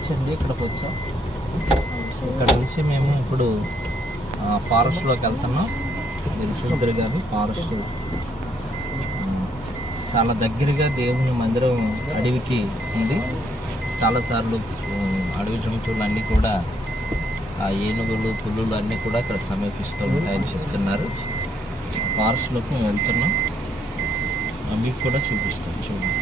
వచ్చండి, ఇక్కడికి వచ్చాం. ఇక్కడ నుంచి మేము ఇప్పుడు ఫారెస్ట్లోకి వెళ్తున్నాం. మీరు చూద్దరు కానీ ఫారెస్ట్ చాలా దగ్గరగా దేవుని మందిరం అడవికి ఉంది. చాలాసార్లు అడవి జంతువులు అన్నీ కూడా ఏనుగులు పులులు అన్నీ కూడా ఇక్కడ సమీపిస్తూ ఉంటాయని చెప్తున్నారు. ఫారెస్ట్లోకి మేము వెళ్తున్నాం, మీకు కూడా చూపిస్తాం. చూడండి.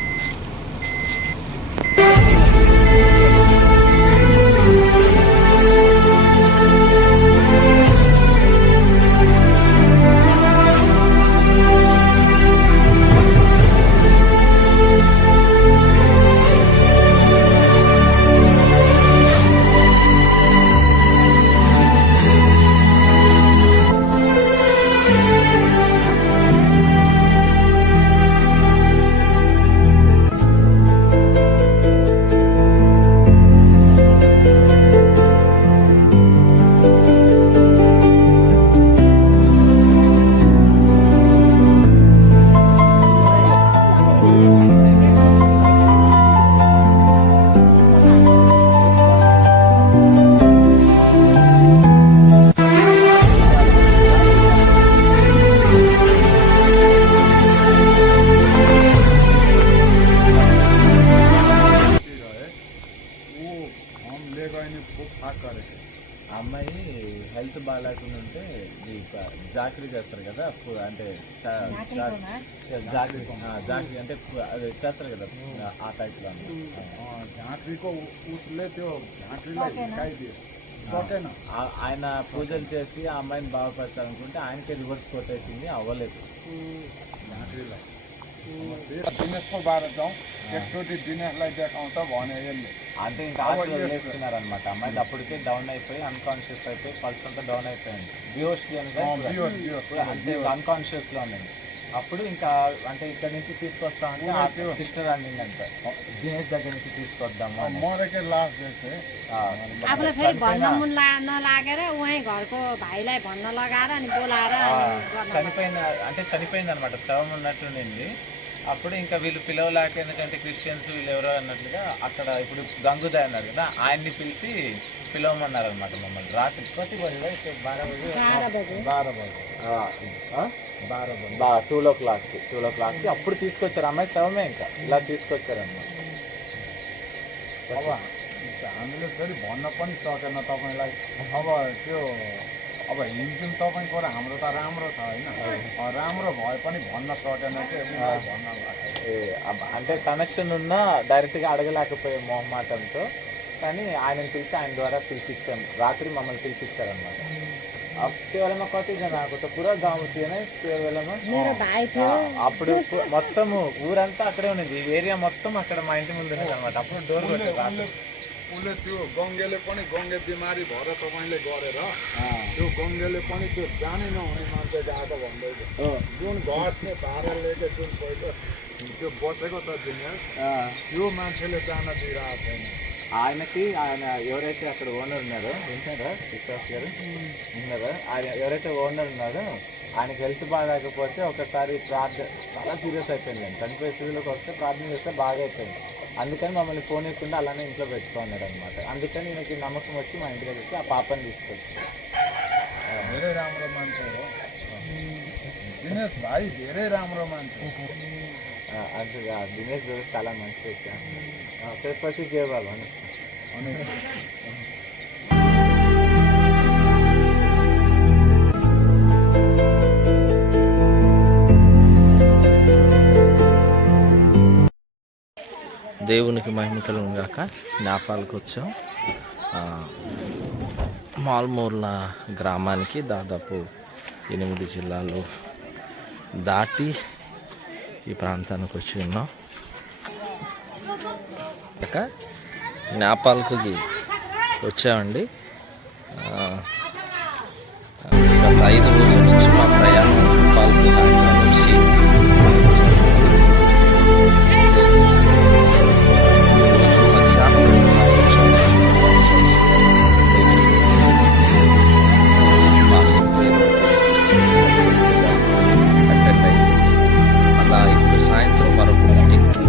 అమ్మాయి హెల్త్ బాగాలేకుండా ఉంటే జాకరీ చేస్తారు కదా, అంటే జాకరీ అంటే అది చేస్తారు కదా ఆ టైప్ లో. ఆయన పూజలు చేసి ఆ అమ్మాయిని బాగుపరచాలనుకుంటే ఆయనకే రివర్స్ కొట్టేసింది, అవ్వలేదు. అంటే ఇంకా వేసుకున్నారు అనమాట. అమ్మాయి అప్పటికే డౌన్ అయిపోయి అన్కాన్షియస్ అయిపోయి పల్స్ అంతా డౌన్ అయిపోయింది. అంటే అన్కాన్షియస్ లో ఉందండి. అప్పుడు ఇంకా అంటే ఇక్కడ నుంచి తీసుకొస్తామంటే సిస్టర్ అనిందంటే దినేష్ దగ్గర నుంచి తీసుకొద్దాము. చనిపోయింది అంటే చనిపోయింది అనమాట, శవం ఉన్నట్టుండింది. అప్పుడు ఇంకా వీళ్ళు పిలవలేక, ఎందుకంటే క్రిస్టియన్స్ వీళ్ళు ఎవరో అన్నట్లుగా అక్కడ ఇప్పుడు గంగుదాయ్ అన్నారు కదా, ఆయన్ని పిలిచి పిలవమన్నారు అనమాట మమ్మల్ని. రాత్రి 2 అప్పుడు తీసుకొచ్చారు. అమ్మాయి శవమే ఇంకా ఇలా తీసుకొచ్చారన్నమాట. अब हिँड्छौँ तपाईँ को हाम्रो त राम्रो छ होइन, राम्रो भए पनि भन्न सकेन कि भन्न అంటే కనెక్షన్ ఉన్నా డైరెక్ట్గా అడగలేకపోయాం మొహమాటంతో. కానీ ఆయనను పిలిచి ఆయన ద్వారా పిలిపించాం. రాత్రి మమ్మల్ని పిలిపించారనమాట. కేవలం కతి జనాకు పూరా గాంవ్ కేవలం అప్పుడు మొత్తము ఊరంతా అక్కడే ఉన్నది. ఏరియా మొత్తం అక్కడ మా ఇంటి ముందు ఉన్నది అనమాట. అప్పుడు డోర్ కొట్టారు. उसले त्यो गङ्गेले पनि गङ्गे बिमारी भएर तपाईँले गरेर त्यो गङ्गेले पनि त्यो जानै नहुने मान्छे गएको भन्दैछ। जुन घर चाहिँ भाडा लिएको जुन पहिलो त्यो बसेको छ दिनेश, त्यो मान्छेले जान दिइरहेको छैन. ఆయనకి ఆయన ఎవరైతే అక్కడ ఓనర్ ఉన్నారో వింటారా విశ్వాస్ గారు విన్నారా, ఆయన ఎవరైతే ఓనర్ ఉన్నారో ఆయనకి హెల్త్ బాగాలేకపోతే ఒకసారి చాలా సీరియస్ అయిపోయింది. చనిపోయే స్థితిలోకి వస్తే ప్రార్థన చేస్తే బాగా అయిపోయింది. అందుకని మమ్మల్ని ఫోన్ ఇవ్వకుండా అలానే ఇంట్లో పెట్టుకున్నాడు అనమాట. అందుకని ఈయనకి నమ్మకం వచ్చి మా ఇంటి దగ్గరికి ఆ పాపని తీసుకొచ్చి धेरै राम्रो मान्छे हो दिनेश भाइ, धेरै राम्रो मान्छे. అది దినేష్ దోస్ చాలా మంచి వ్యక్తి. त्यसपछि के भयो भने దేవునికి మహిమ కలుగును గాక. నేపాల్కి వచ్చాం. మాల్మూర్ల గ్రామానికి దాదాపు 8 జిల్లాలు దాటి ఈ ప్రాంతానికి వచ్చి ఉన్నాం. నేపాల్కి వచ్చామండి. గత 5 రోజుల నుంచి మా ప్రయాణం నేపాల్కి నుంచి సాయంత్రం మరొక మీటింగ్కి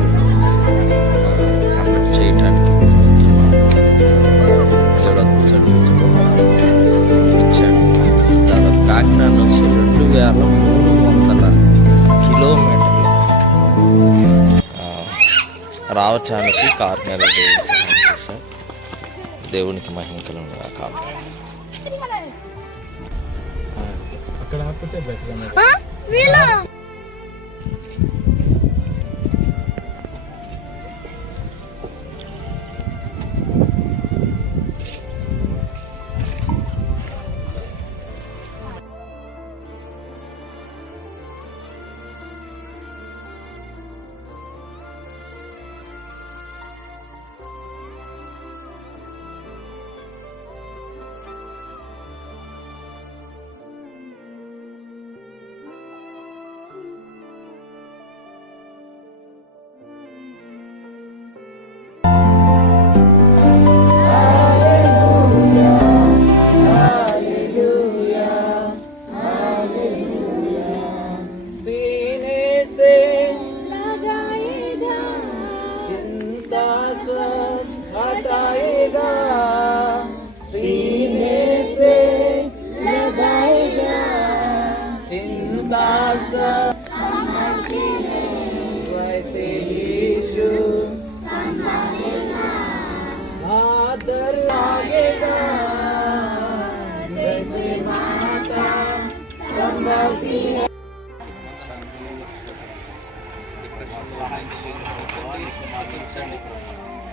కండక్ట్ చేయడానికి వెళ్తున్నాం. రావటానికి కారణాలు దేవుడు సహాయం చేశాడు. దేవునికి మహిమ కలుగును గాక. అక్కడ ఆపితే బెటర్.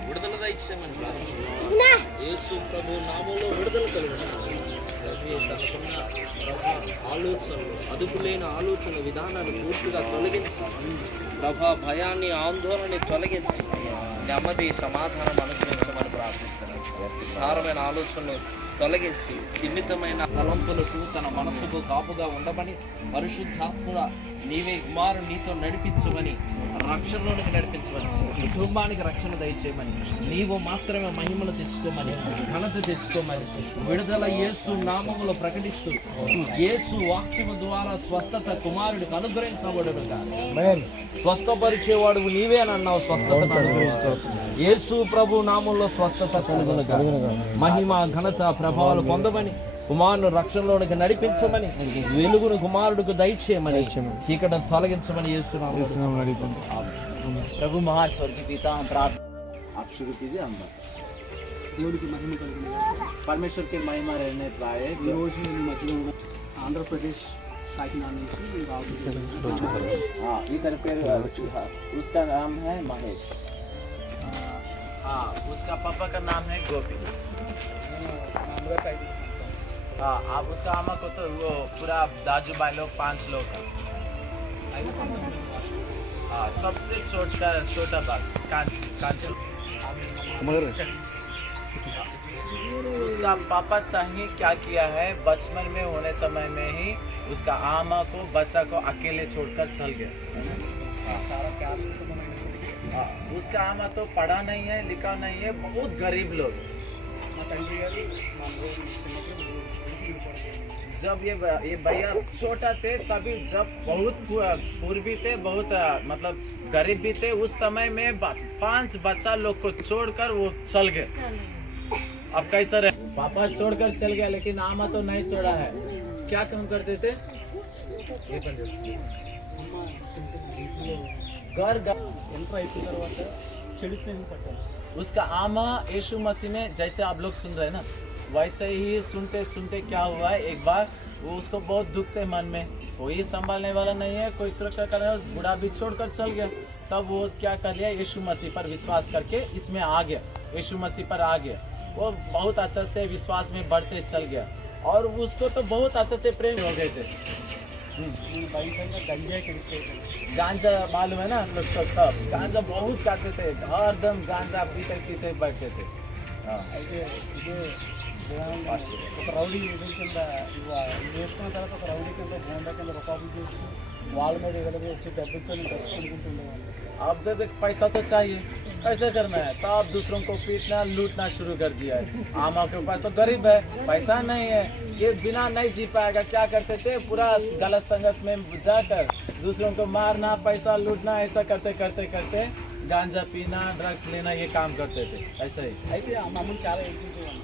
విడుదల దయచేయమని యేసు ప్రభు నామములో విడుదల కలుగును. తనకున్న ఆలోచనలు, అదుపు లేని ఆలోచన విధానాన్ని పూర్తిగా తొలగించి, ప్రభా భయాన్ని, ఆందోళనని తొలగించి నెమ్మది, సమాధానం అనుగ్రహించమని ప్రార్థిస్తున్నాను. విస్తారమైన ఆలోచనలు తొలగించి స్థిమితమైన తలంపులకు తన మనసుకు కాపుగా ఉండమని, పరిశుద్ధాత్ముడ నీవే కుమారు నీతో నడిపించమని, రక్షణలోనికి నడిపించమని, కుటుంబానికి రక్షణ దయచేయమని, నీవు మాత్రమే మహిమను తెచ్చుకోమని, ఘనత తెచ్చుకోమని, విడుదల యేసు నామములో ప్రకటిస్తూ యేసు వాక్యము ద్వారా స్వస్థత కుమారుడికి అనుగ్రహించబడునుగా. స్వస్థపరిచేవాడు నీవే అని అన్నావు. స్వస్థతను అనుగ్రహించావు. యేసు ప్రభు నామంలో స్వస్థత కలుగునుగా. మహిమ, ఘనత, ప్రభావాలు పొందమని, కుమారుని రక్షణలోనికి నడిపించమని, వెలుగును కుమారుడికి దయచేయమని, చీకటిని తొలగించమని యేసునామములో प्रभु महान स्वर्गीय पिता, हम प्रार्थना आप शुरू कीजिए. हम దేవుడికి మహిమ కలిగిన परमेश्वर की महिमा रहने पाए. ఈ రోజు నేను మధ్యలో ఉన్న ఆంధ్రప్రదేశ్ కాకినాడ నుంచి రావుతున్నాను. हाँ इधर पेर उसका नाम है महेश. हाँ उसका पापा का नाम है गोपी. हाँ आप उसका आमा को तो वो पूरा दाजू भाई लोग 5 लोग हैं. हाँ सबसे छोटा बात कांचू. उसका पापा चाहिए क्या किया है, बचपन में होने समय में ही उसका आमा को, बच्चा को अकेले छोड़कर चल गया. हाँ, उसका आमा तो पढ़ा नहीं है, लिखा नहीं है, बहुत गरीब लोग. जब ये भैया छोटा थे तभी, जब बहुत पूर्वी थे, बहुत मतलब गरीब भी थे, उस समय में 5 बच्चा लोग को छोड़कर वो चल गए. अब कैसा रहे? पापा छोड़कर चल गया, लेकिन आमा तो नहीं छोड़ा है. क्या काम करते थे? घर उसका आमा यीशु मसीह ने, जैसे आप लोग सुन रहे हैं ना, वैसे ही सुनते सुनते क्या हुआ है, एक बार वो उसको बहुत दुख थे मन में, कोई संभालने वाला नहीं है, कोई सुरक्षा करने वाला, बूढ़ा भी छोड़कर चल गया. तब वो क्या कर लिया, यीशु मसीह पर विश्वास करके इसमें आ गया, यीशु मसीह पर आ गया. वो बहुत अच्छा से विश्वास में बढ़ते चल गया, और उसको तो बहुत अच्छे से प्रेम हो गए थे. गांजा मालूम है ना, हम लोग सब गांजा बहुत खाते थे, हरदम गांजा पीते पीते बैठते थे. అయితే ఇదే ఒక రౌడీ కింద ఇది వేసుకున్న తర్వాత ఒక రౌడీ కింద గోండా కింద రూపాయలు చేసి వాళ్ళ మీద ఎగలవి వచ్చి డబ్బులతో దర్శించుకుంటుండేవాళ్ళు. अब तो देख पैसा तो चाहिए, कैसे करना है, तो आप दूसरों को पीटना, लूटना शुरू कर दिया है. आमा के पास तो गरीब है, पैसा नहीं है, ये बिना नहीं जी पाएगा. क्या करते थे, पूरा गलत संगत में जाकर दूसरों को मारना, पैसा लूटना, ऐसा करते करते करते गांजा पीना, ड्रग्स लेना, ये काम करते थे. ऐसा ही అయితే ఆ మమ్మల్ని చాలా ఎదుర్కొంచేవాళ్ళు.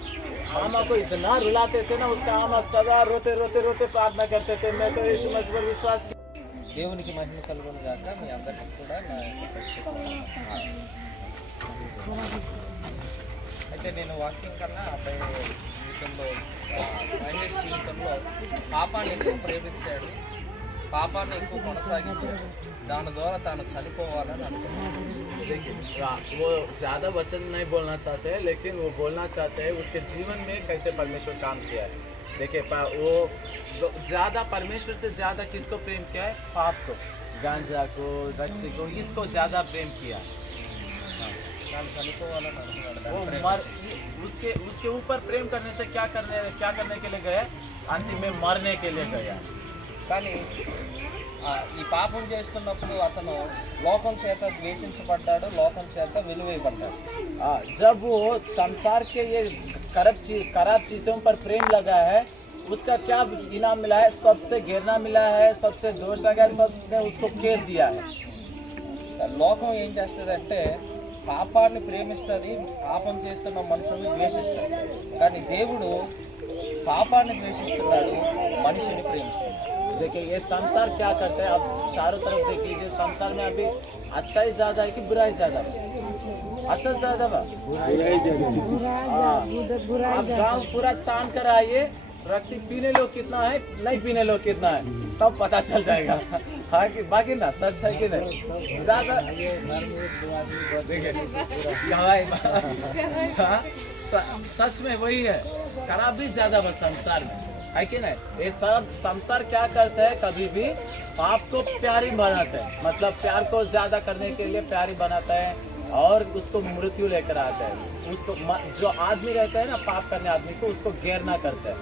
आमा को इतना रुलाते थे ना, उसका आमा सदा रोते रोते रोते प्रार्थना करते थे, मैं तो यीशु मसीह पर विश्वास. దేవునికి మహిమ కలుగును గాక. మీ అందరికీ కూడా నా యొక్క అయితే నేను వాక్యం కన్నా అబ్బాయి జీవితంలో మహేష్ జీవితంలో పాపాన్ని ఎక్కువ ప్రేమించాడు, పాపాన్ని ఎక్కువ కొనసాగించాడు, దాని ద్వారా తాను చనిపోవాలని అనుకున్నాను. वो ज्यादा वचन नहीं बोलना चाहते हैं, लेकिन वो बोलना चाहते हैं उसके जीवन में कैसे परमेश्वर काम किया है। देखिए वो ज्यादा परमेश्वर से ज्यादा किसको प्रेम किया है? पाप को, गांजा को, ड्रग्स को, इसको ज्यादा प्रेम किया। తాను చనిపోవాలని అనుకున్నాడు. वो मर उसके उसके ऊपर प्रेम करने से क्या करने के लिए गया? अंतिम में मरने के लिए गया। కానీ ఈ పాపం చేస్తున్నప్పుడు అతను లోకం చేత ద్వేషించబడ్డాడు, లోకం చేత వెలువేయబడ్డాడు. जब वो संसार के ये खराब चीजों पर प्रेम लगा है, उसका क्या इनाम मिला है? सबसे घेरना मिला है, सबसे दोष लगा है, सबने उसको घेर दिया है। లోకం ఏం చేస్తుందంటే పాపాన్ని ప్రేమిస్తుంది, పాపం చేస్తున్న మనుషుల్ని ద్వేషిస్తుంది. కానీ దేవుడు పాపాన్ని ద్వేషిస్తున్నాడు, మనిషిని ప్రేమిస్తున్నాడు. देखिए ये संसार क्या करता है? अब चारों तरफ देख लीजिए, संसार में अभी अच्छा ही ज्यादा है कि बुरा ही ज्यादा है? अच्छा ज्यादा बा, आप गाँव पूरा छान कर आइए, रक्सी पीने लोग कितना है, नहीं पीने लोग कितना है, तब पता चल जाएगा। हाँ कि बाकी ना सच है कि नहीं? ज्यादा हाँ, सच में वही है, खराब भी ज्यादा बस संसार में है कि नहीं? ये सब संसार क्या करते हैं? कभी भी पाप को प्यारी बनाते हैं, मतलब प्यार को ज्यादा करने के लिए प्यारी बनाता है और उसको मृत्यु लेकर आता है। उसको जो आदमी रहता है ना, पाप करने आदमी को, उसको घेरना करते हैं।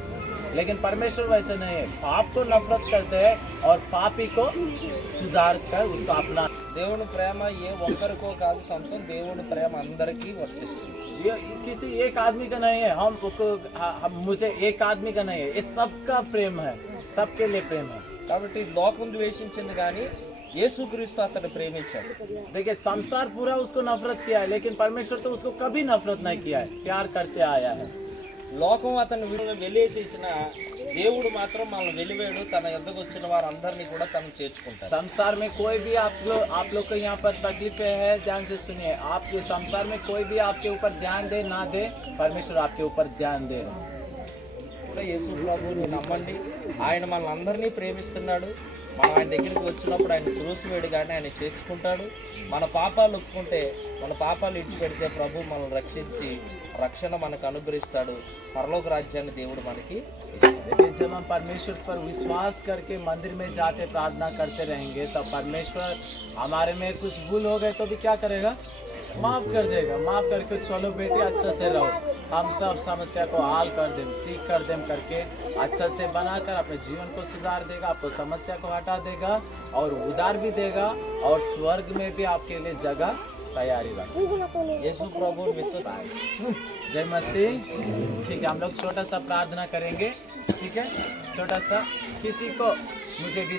लेकिन परमेश्वर वैसे नहीं है, पाप को नफरत करते हैं और पापी को सुधार कर उसको अपना। దేవుని ప్రేమ ఏ ఒక్కరికో కాదు సొంతం, దేవుని ప్రేమ అందరికీ వర్తిస్తుంది. ये किसी एक आदमी का नहीं है, मुझे एक आदमी का नहीं है, ये सबका प्रेम है, सबके लिए प्रेम है। కాబట్టి లోకం ద్వేషించింది కానీ యేసుక్రీస్తు అతన్ని ప్రేమించాడు. देखिए संसार पूरा उसको नफरत किया है, लेकिन परमेश्वर तो उसको कभी नफरत नहीं किया है, प्यार करते आया है। లోకం అతన్ని వెలివేసేసిన దేవుడు మాత్రం మనల్ని వెలివేడు, తన యొద్దకు వచ్చిన వారందరినీ కూడా తను చేర్చుకుంటాడు. संसार में कोई भी आप लोग को यहाँ पर तकलीफें है, ध्यान से सुनिए। आपके संसार में कोई भी आपके ऊपर ध्यान दे ना दे, परमेश्वर आपके ऊपर ध्यान दे। కూడా యేసు ప్రభువుని నమ్మండి, ఆయన మనల్ని అందరినీ ప్రేమిస్తున్నాడు. మనం ఆయన దగ్గరికి వచ్చినప్పుడు ఆయన త్రోసివేడు కానీ ఆయన చేర్చుకుంటాడు. మన పాపాలు ఒప్పుకుంటే, మన పాపాలు ఇచ్చిపెడితే ప్రభు మనల్ని రక్షించి రక్షణ మనకు అనుగ్రహిస్తాడు. పరలోక రాజ్యాన్ని దేవుడు మనకి ఇస్తాడు. लेकिन जब हम परमेश्वर पर विश्वास करके मंदिर में जाते प्रार्थना करते रहेंगे, तब परमेश्वर हमारे में कुछ भूल हो गए तो भी क्या करेगा? माफ कर देगा। माफ करके चलो बेटे अच्छा से रहो, हम सब समस्या को हल कर दें, ठीक कर दें करके अच्छा से बनाकर अपने जीवन को सुधार देगा, आपको समस्या को हटा देगा और उधार भी देगा और स्वर्ग में भी आपके लिए जगह तैयारी रखेगा। యేసు ప్రభువుని విశ్వాస जय मसीह। ठीक है, हम लोग छोटा सा प्रार्थना करेंगे, ठीक है? छोटा सा किसी को मुझे भी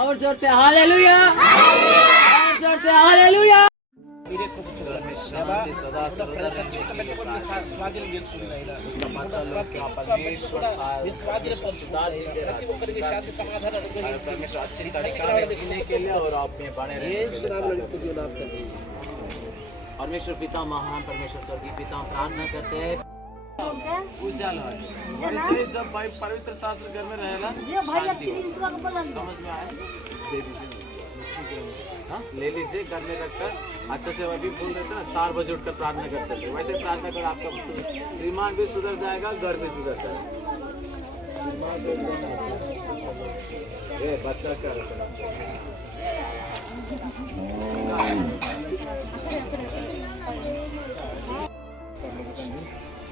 और जोर से हालेलुया, और जोर से हालेलुया। మీరే కృప చూడండి. దేవా, ప్రతి జీవితంలో కూడా మీ స్వాధీనం చేసుకుని అయినా ప్రతి ఒక్కరికి శాంతి సమాధానం परमेश्वर पिता महान, परमेश्वर स्वर्गीय पिता, हम प्रार्थना करते हैं उजाला वैसे जब भाई पवित्र शास्त्र घर में रहेला शांति हो। समझ में आया? दे दीजिए, हाँ ले लीजिए, घर में रखकर अच्छे से वही बोल देते ना, 4 बजे उठकर प्रार्थना करते थे, वैसे प्रार्थना कर, आपका श्रीमान भी सुधर जाएगा, घर भी सुधर जाएगा। ये बच्चा क्या समस्या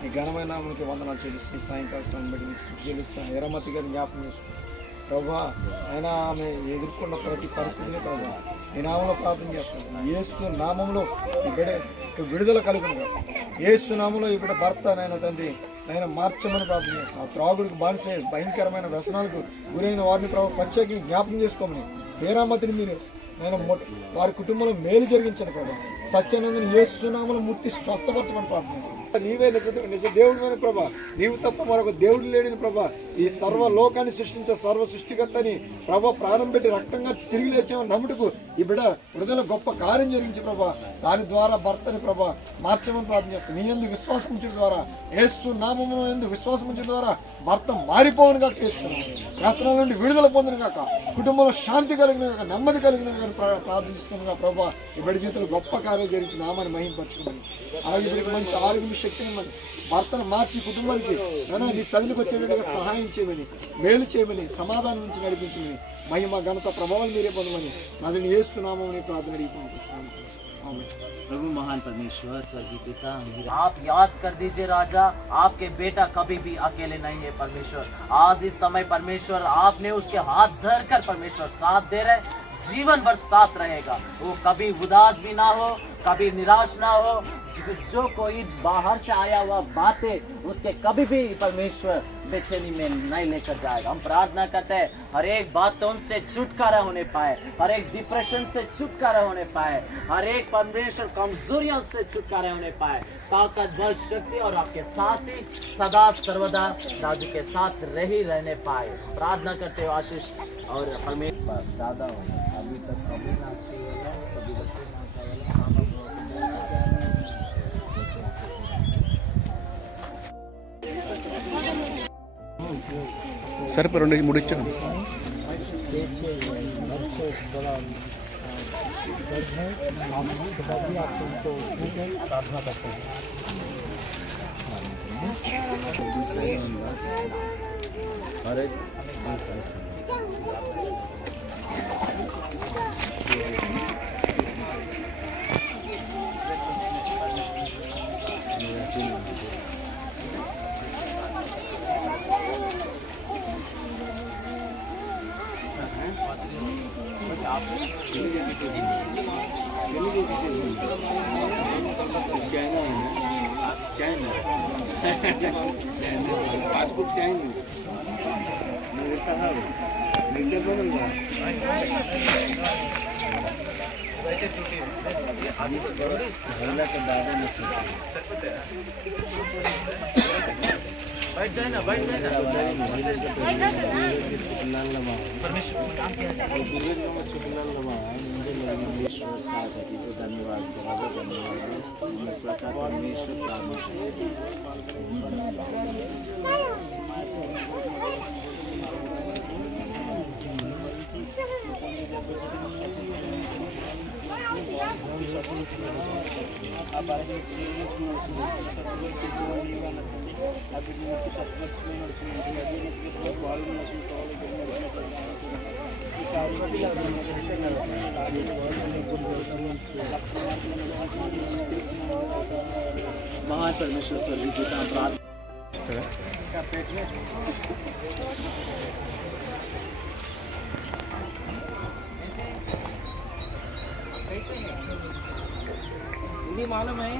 ఈ ఘనమైన నామమునకు వందనాలు చెల్లిస్తూ సాయంకాల సమయం బట్టి మీకు స్తుతి చెల్లిస్తాను. ఎర్రమతి గారిని జ్ఞాపకం చేసుకుంటాను ప్రభా. ఆయన ఆమె ఎదుర్కొన్న ప్రతి పరిస్థితిని ప్రభా ఈ నామంలో ప్రార్థన చేస్తాను. యేసు నామంలో ఈ బిడ్డ విడుదల కలుగునుగా, యేసు నామంలో ఈ బిడ్డ భర్త నాయన తండ్రి ఆయన మార్చమని ప్రార్థన చేస్తాను. త్రాగుడికి బానిస భయంకరమైన వ్యసనాలకు గురైన వారిని ప్రభు ప్రత్యేకంగా జ్ఞాపకం చేసుకోమని, పేరామతిని మీరు నేను వారి కుటుంబంలో మేలు జరిగించను ప్రభు. సత్యానందని యేసు నామంలో మూర్తి స్వస్థపరచమని ప్రార్థన చేస్తాను. నీవే నిజ దేవుడివైన ప్రభా, నీవు తప్ప మరొక దేవుడు లేడని ప్రభా, ఈ సర్వ లోకాన్ని సృష్టించే సర్వ సృష్టికర్తని ప్రభా, ప్రాణం పెట్టి రక్తంగా తిరిగి లేచామని నమ్ముటకు ఈ బిడ్డ హృదయంలో గొప్ప కార్యం జరిగించి ప్రభా, దాని ద్వారా భర్తని ప్రభా మార్చమని ప్రార్థన చేస్తాను. నీ యందు విశ్వాసం ఉంచడం ద్వారా, యేసు నామమున యందు విశ్వాసం ఉంచడం ద్వారా భర్త మారిపోవను కాక, వ్యసనాల నుండి విడుదల పొందిన కాక, కుటుంబంలో శాంతి కలిగిన కాక, నెమ్మది కలిగిన కాక ప్రార్థిస్తున్నాగా ప్రభా. ఈ బిడ్డ జీవితంలో గొప్ప కార్యాలు జరిగించి నామాన్ని మహింపరచుకోమని, అలాగే వీరికి మంచి ఆరోగ్య శక్తిని ఇవ్వమని, భర్తను మార్చి కుటుంబానికి నీ సన్నిధికి వచ్చేటట్టుగా సహాయం చేయమని, మేలు చేయమని, సమాధానం నుంచి నడిపించమని, మహిమ ఘనత ప్రభావం మీరే పొందమని నదిని యేసునామమున ప్రార్థన అడిగిపోతున్నాను. प्रभु महान परमेश्वर स्वर्गीय पिता, आप याद कर दीजिए राजा, आपके बेटा कभी भी अकेले नहीं है परमेश्वर। आज इस समय परमेश्वर आपने उसके हाथ धर कर परमेश्वर साथ दे रहे, जीवन भर साथ रहेगा। वो कभी उदास भी ना हो, कभी निराश ना हो। जो कोई बाहर से आया हुआ बातें उसके कभी भी परमेश्वर बेचैनी में नहीं लेकर जाएगा। हम प्रार्थना करते हैं हर एक बात तो उनसे छुटकारा होने पाए, हर एक डिप्रेशन से छुटकारा होने पाए, हर एक परमेश्वर कमजोरियों से छुटकारा होने पाए। ताकत बल शक्ति और आपके साथ ही सदा सर्वदा राजू के साथ रहने पाए। प्रार्थना करते हो आशीष और परमेश्वर ज़्यादा हो अभी तक कभी ना कभी సరిపో 2-3 ఇచ్చాను. पासबुक चाहिए बैठ जाए ना धन्यवाद महान परमेश्वर स्वर्गीय पिता, ये मालूम है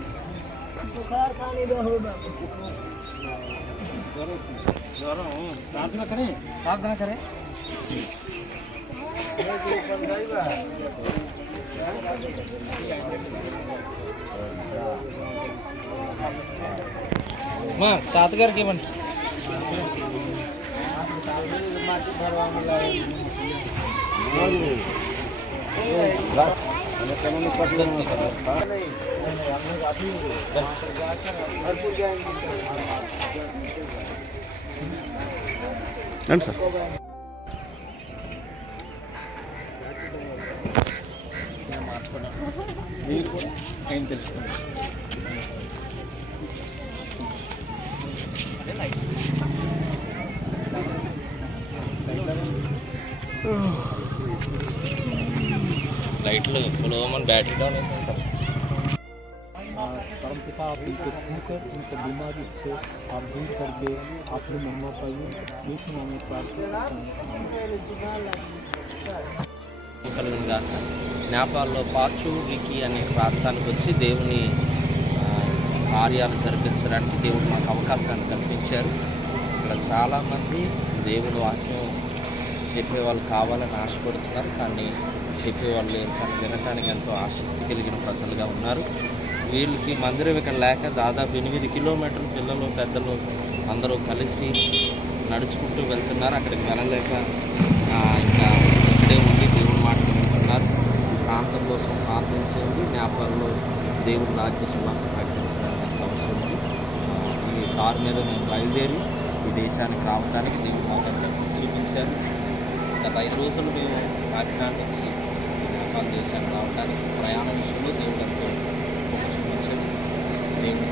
बुखार खाने दो होगा प्रार्थना करें मां తాతగారికి ఇవ్వండి. రండి సార్. మీరు ఏం తెలుసుకోండి. लाइट फुल मन बैटरी डाउन परमपिता आप इनको छूकर उनके बीमारी से आप दूर कर दे, आपने महिमा पाइए, यीशु नाम में प्रार्थना నేపాల్లో పాచూరికి అనే ప్రాంతానికి వచ్చి దేవుని కార్యాలు జరిపించడానికి దేవుడు మాకు అవకాశాన్ని కల్పించారు. ఇక్కడ చాలామంది దేవుని వాక్యం చెప్పేవాళ్ళు కావాలని ఆశపడుతున్నారు, కానీ చెప్పేవాళ్ళు లేరు, కానీ వినటానికి ఎంతో ఆసక్తి కలిగిన ప్రజలుగా ఉన్నారు. వీళ్ళకి మందిరం ఇక్కడ లేక దాదాపు 8 కిలోమీటర్లు పిల్లలు పెద్దలు అందరూ కలిసి నడుచుకుంటూ వెళ్తున్నారు. అక్కడికి వెళ్ళలేక ఇంకా ఇక్కడే ఉండి దేవుడి మాటలు వింటున్నారు. ప్రాంతం కోసం ప్రార్థన చేయండి. నేపాల్లో దేవుడి రాజ్య సువార్త ప్రకటించడానికి అవసరం ఉంది. ఈ కారు మీద నేను బయలుదేరి ఈ దేశానికి రావడానికి దేవుడు మాకు అక్కడ చూపించారు. గత 5 రోజులు మేము కాకినాడ నుంచి నేపాల్ దేశానికి రావడానికి ప్రయాణ విషయంలో దేవుడు ఎంతో చూపించారు. దేవుడు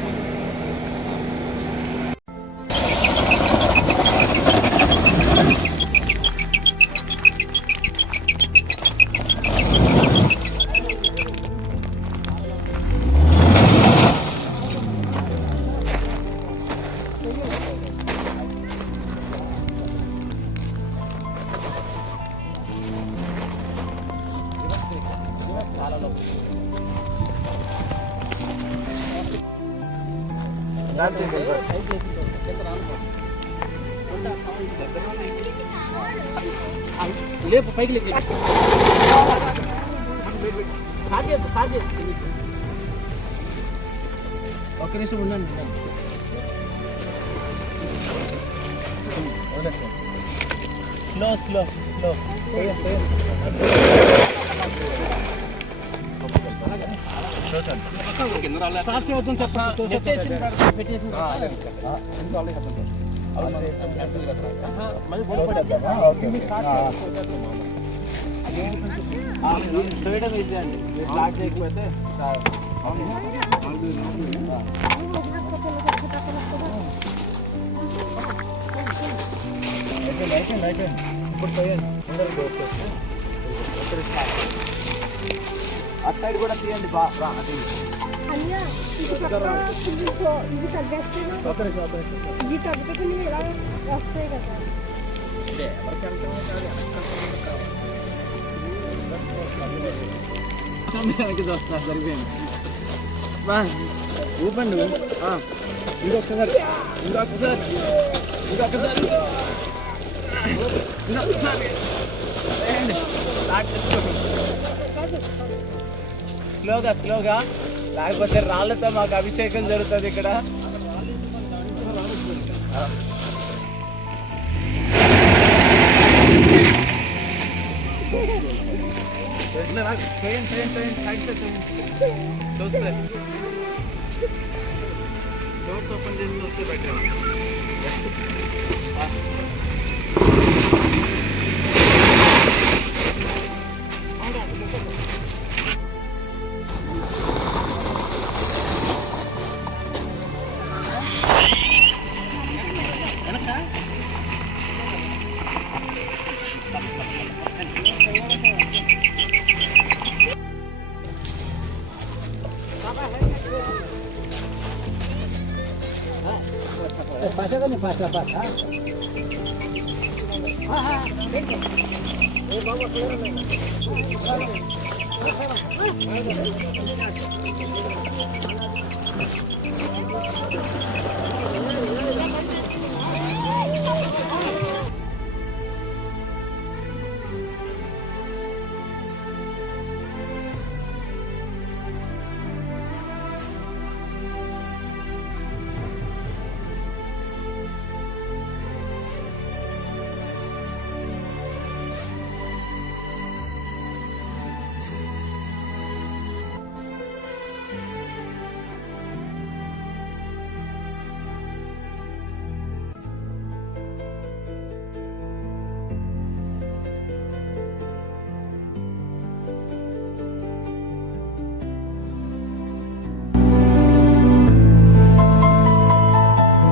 లేపు పైకి లేపు ఒక్క నిమిషం ఉండండి. స్లో స్లో స్లో చేయడం ఈజీ అండి. స్టార్ట్ చేయకపోతే ఇప్పుడు పోయండి. అటు సైడ్ కూడా తీయండి. ఇది తగ్గితే ఎలా వస్తాయి కదా. సరిపోయింది. ఊపండి. ఇంకొకసారి ఇంకొకసారి ఇంకొకసారి స్లోగా స్లోగా, లేకపోతే రాళ్ళతో మాకు అభిషేకం జరుగుతుంది ఇక్కడ. డోర్స్ ఓపెన్ చేసి వస్తే పెట్టాను.